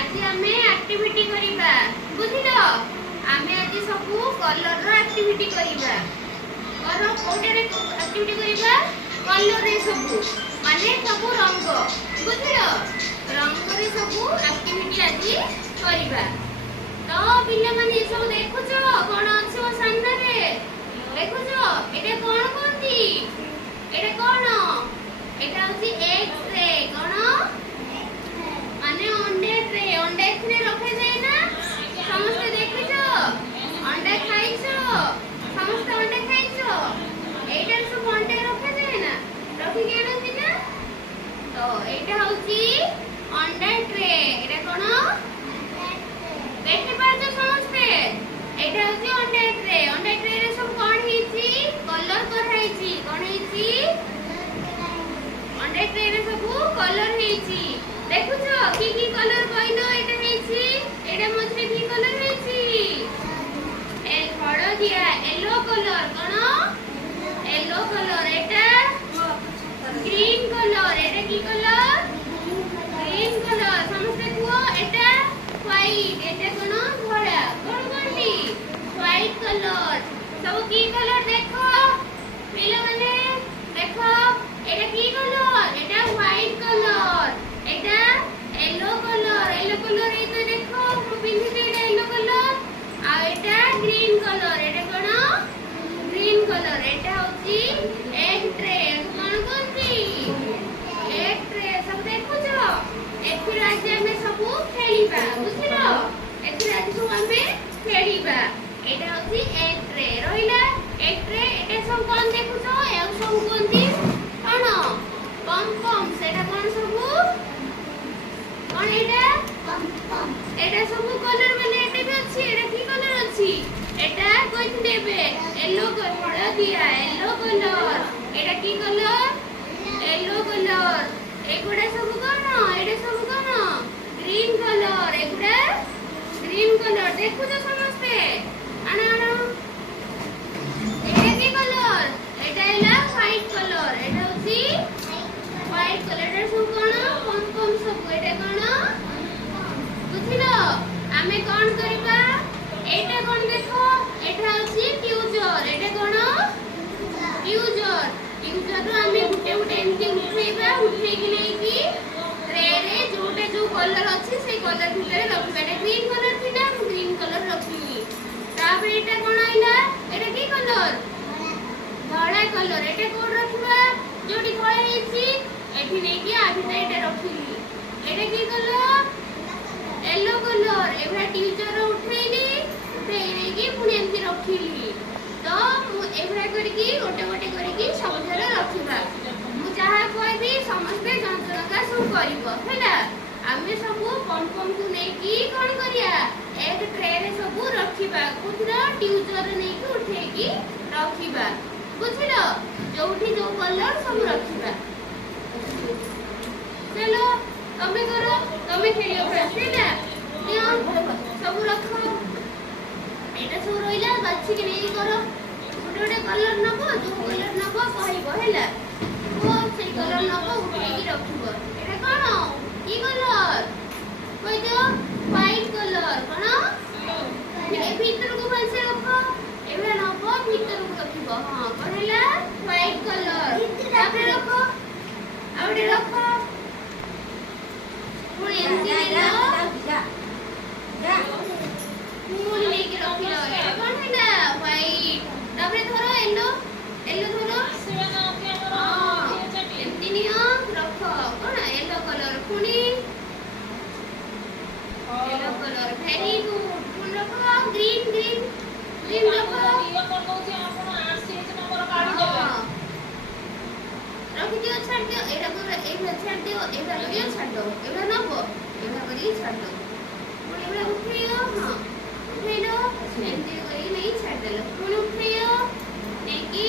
आज आमे एक्टिविटी करिबा बुझिलो आमे आज सब कलर रो एक्टिविटी करिबा करो कोटे रे एक्टिविटी करिबा कलर रे सब माने सब रंग बुझिलो रंग रे सब एक्टिविटी आज करिबा तो पिल्ला माने सब देखुछो कोन अछि ओ सामने रे देखुछो एटा कोन कोंती एटा कोन एटा होची एक्स रे कोन माने अंडे ट्रे रखे जाए ना समस्त देखिछो अंडे खाइछो समस्त अंडे खाइछो एटार सब अंडे रखे जाए ना रखी के आनती ना तो एटा होची अंडे ट्रे एटा कोन देखि पाछो समस्त एटा होची अंडे ट्रे रे सब कोन हिची कलर कराइची कोन हिची अंडे ट्रे रे सब कलर हिची देखुछो की कलर कइनो एटा हेछि एटा मथरे की कलर हेछि ए हळदिया येलो कलर कोन येलो कलर एटा ग्रीन कलर एटा की कलर ग्रीन कलर समस्त को एटा व्हाइट एटा कोन धोळा कोन कोंटी व्हाइट कलर सब की कलर देखो पिला माने देखो एटा की कलर एटा व्हाइट कलर एटा येलो कलर ए तो देखो मु पिन्हि दे एटा येलो कलर आ एटा ग्रीन कलर एटा कोन ग्रीन कलर एटा होची एग ट्रे कोन कोंती एग ट्रे सब देखो जो एथिर आज हमें सब खेलीबा बुझिलो एथिर आज सब हमें खेलीबा एटा होची एग ट्रे रहिला एग ट्रे एटा सब कोन देखो जो ए सब कोंती कोन पम पम सेटा कोन सब कोन एटा सब कलर माने एटा भी अछि एटा की कलर अछि एटा कोइ देबे येलो कलर हळदिया येलो कलर एटा की कलर येलो कलर एगुडा सब कोन एटा सब कोन ग्रीन कलर एगुडा ग्रीन कलर देखु जो समस्ते आना आना एटा की कलर एटा हैला व्हाइट कलर एटा होची व्हाइट कलर एटा सब कोन पम सब एटा कोन बुझिलो आमे कोन करिबा एटा कोन देखो एटा अछि ट्यूजर एटा कोन ट्यूजर रो आमे गुटे गुटे एंती उठेबा उठे कि नै कि ट्रे रे जोटे जो कलर अछि से कलर भितरे रखबा एटा ग्रीन कलर थिना ग्रीन कलर रखली तापर एटा कोन आइला एटा की कलर धळा कलर एटा कोन रखबा जोटी धळा हेछि एठी नै कि आ भितरे एटा रखली एटा की कलर येलो कलर एबरा टीचर उठेली उठेली की पुनी एंती रखिली तो मु एबरा करी की गोटे गोटे करी की सब जरा रखिबा मु जहा कहबी समस्त जंत्रका सब करिवो हैला आमे सब पम पम को नै की कोन करिया एक ट्रे रे सब रखिबा कुतरा टीचर नै की उठे की रखिबा बुझिलो जोठी जो कलर सब रखिबा चलो तमे करो तमे खेलियो फ्रेंड्स हैला सब रखो एटा सब रोइला बाछि के नै करो गोटे गोटे कलर नबो जो कलर नबो कहइबो हैला ओ से कलर नबो उठे की रखिबो एटा कोन की कलर कोइ दो व्हाइट कलर कोन ए भीतर को भलसे रखो एबे नबो भीतर को रखिबो हां कहला व्हाइट कलर तापर रखो आउडे रखो पुणी एंती जा फूल लेके रखिलो एटा कोन हैला व्हाइट तापर धरो येलो धरो सेना के हमरा एंती नियो रखो कोन येलो कलर पुणी येलो कलर वेरी गुड पुणी रखो ग्रीन रखो ये कोन कहउछि आपण 8 सीरीज नंबर काढी देबे रखि दियो छाड़ दियो एटा को एटा छाड़ दियो एटा लगियो छाड़ दो एटा नबो एटा करी छाड़ दो पुणी एटा उठियो हां उठेलो एंती करी नहीं छाड़ देलो पुणी उठियो नेकी